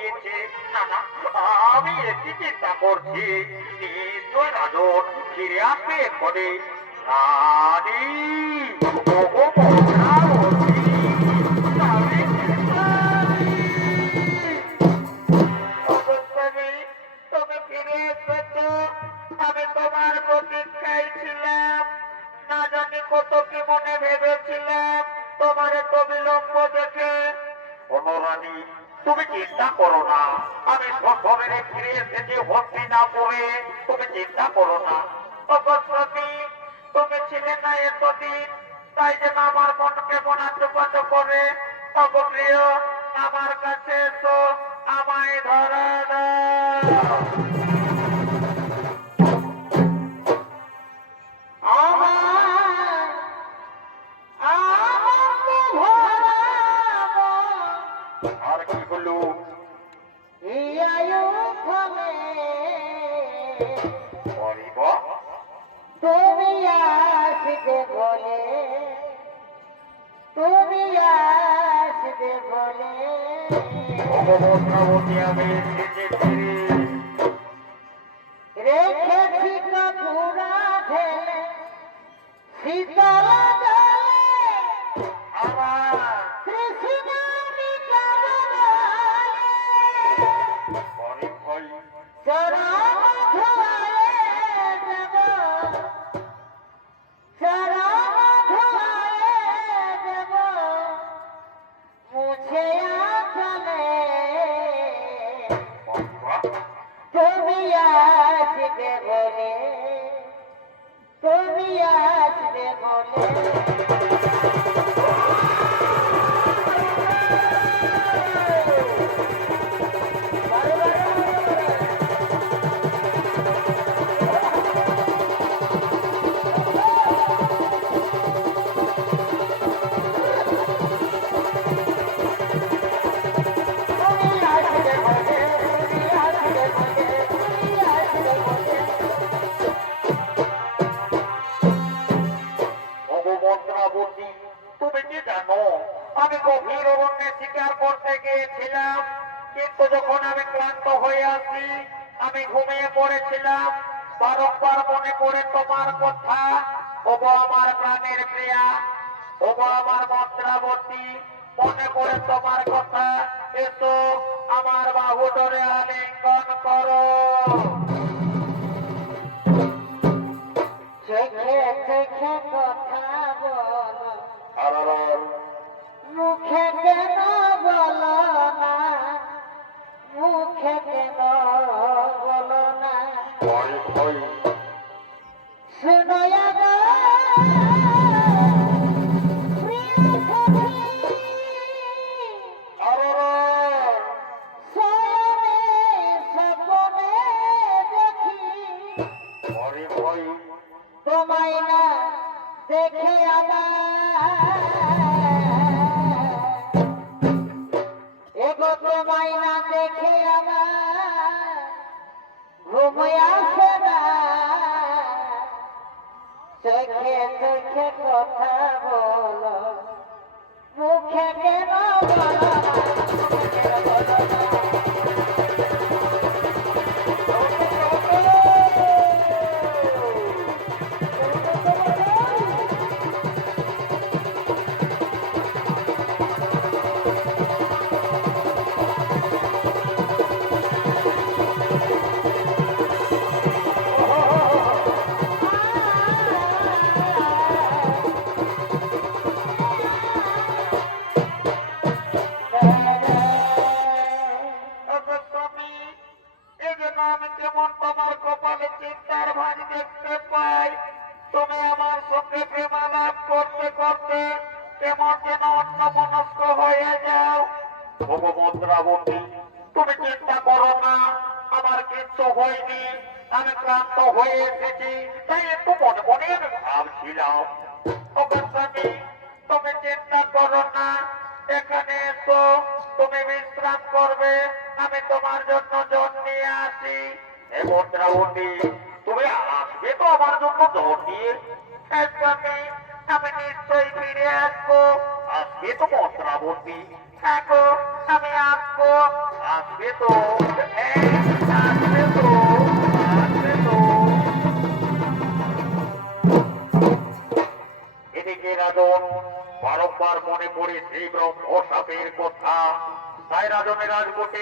হয়েছে। না না, আমি একটি চিন্তা করছি, নিশ্চয় রাজন ফিরে আসবে এক্ষণে। রানী, ওগো পদ্মাবতী, রানী, ওগো তুমি ফিরে এসেছো। আমি তোমার প্রতীক্ষায় ছিলাম। না জানি কত কি মনে ভেবেছিলাম তোমার এত বিলম্ব দেখে। অনুরানী, তুমি চিন্তা করো না, আমি সশরীরে ফিরে এসেছি হস্তিনাপুরে। তুমি চিন্তা করো না। অবশ্যই তুমি ছিলে না এতদিন, তাই যেন আমার মনকে মনাচুপাত করে। অগপ্রিয়, আমার কাছে এসো, আমায় ধরা দাও। আর কি হলো? তুমি আসবে বলে, তুমি আসবে বলে ভগবতী আমি এসেছি। রেখেছি পুরা ঢেলে শীতল জলে আমার কৃষ্ণ ভয় চরণ ধুয়ে দেব, চরণ ধুয়ে দেব মুছে চলে। তুমি আসবে বলে, তুমি আসবে বলে ভগবতী, তুমি কি জানো, আমি গভীর অরণ্যে শিকার করতে গিয়েছিলাম, কিন্তু যখন আমি ক্লান্ত হয়ে আসি আমি ঘুমিয়ে পড়েছিলাম। বারংবার মনে পড়ে তোমার কথা। ওগো আমার প্রাণের প্রিয়া, ওগো আমার মন্ত্রাবতী, মনে পড়ে তোমার কথা। এসো, আমার বাহু ধরে আলিঙ্গন করো। চোখে চোখে কথা বলো, আর মুখে কেন বলো না, মুখে কেন বলো না ভয় ভয় শুনো গো প্রিয় সখী, শয়নে স্বপ্নে দেখি ভয় ভয় তোমায় না দেখে এগো তোমায় না দেখে ঘুম আসে না। চোখে চোখে কথা বলো, মুখে কেন বলো না, মুখে কেন বলো না। আমি কেমন তোমার কপালে চিন্তার ভাঁজ দেখতে পাই। তুমি আমার সঙ্গে প্রেমালাপ করতে করতে কেমন যেন অন্যমনস্ক হয়ে যাও। ভগবতী, তুমি চিন্তা করো না, আমার কিচ্ছু হয়নি। আমি ক্লান্ত হয়ে এসেছি, তাই একটু মনে মনে আমি ভাবছিলাম। অবশ্যই তুমি চিন্তা করো না, এখানে এসো, তুমি বিশ্রাম করবে, আমি তোমার জন্য জন নিয়ে আসি। হে ভদ্রাবতী, তুমি আসবে তো আমার জন্য জন নিয়ে? আমি নিশ্চয়ই ফিরে আসবো, আসবে তো মন্ত্রাবতী? হ্যাঁ গো, আমি আসবো। আসবে তো? হ্যাঁ, আসবে তো? আসবে তো? এদিকে রাজন বারংবার মনে পড়ে সেই ব্রহ্ম সাপের কথা। তাই রাজনের রাজবটে